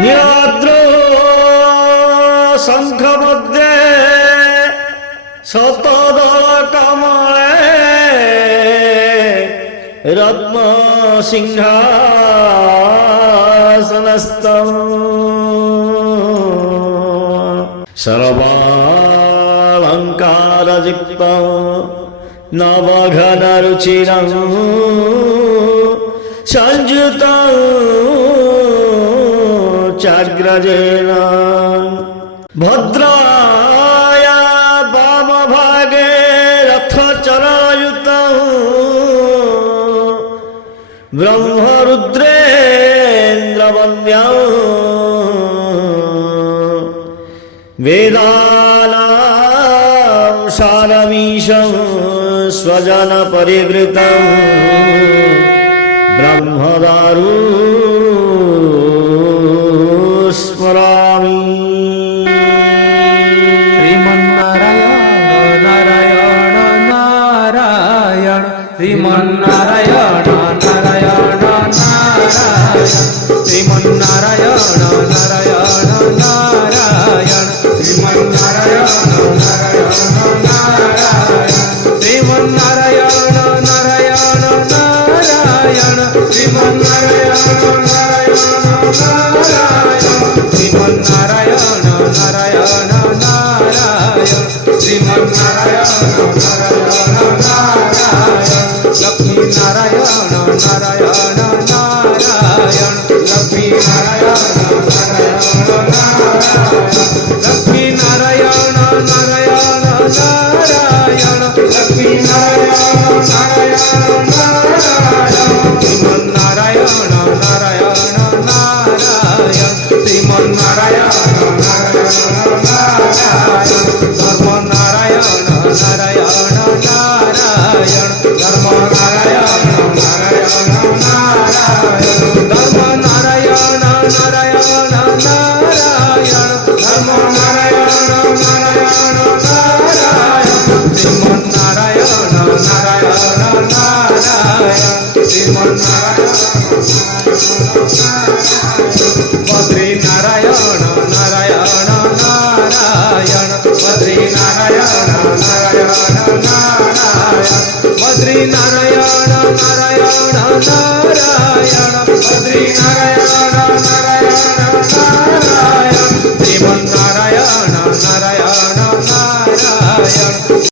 নীলাদ্র শঙ্খ মধ্যে শতদল কমলে রত্ন সিংহাসনস্থম সর্বালঙ্কারযুক্ত নবঘনরুচিরং সংযুতং চাগ্রজেন ভদ্রায়া বামভাগে রথচরযুতং ব্রহ্মরুদ্রেন্দ্রবন্দ্যং বেদানাং সারমীশং स्वजन परिवृतं ब्रह्मदारु स्मरामि। श्रीमन्नारायण नारायण नारायण श्रीमन्नारायण नारायण नारायण श्रीमन्नारायण नारायण नारायण श्रीमन्नारायण नारायण नारायण श्रीमन्नारायण नारायण नारायण श्रीमन्नारायण नारायण नारायण श्रीमन्नारायण नारायण नारायण श्रीमन्नारायण नारायण नारायण लक्ष्मी नारायण नारायण नारायण लक्ष्मी नारायण नारायण नारायण लक्ष्मी नारायण नारायण नारायण लक्ष्मी नारायण नारायण नारायण श्रीमन्नारायण नारायण नारायण श्रीमन्नारायण नारायण नारायण धर्म नारायण नारायण नारायण धर्म नारायण नारायण नारायण धर्म नारायण नारायण नारायण धर्म नारायण नारायण नारायण श्रीमन्नारायण नारायण नारायण श्रीमन्नारायण बद्री नारायण नारायण नारायण बद्री नारायण नारायण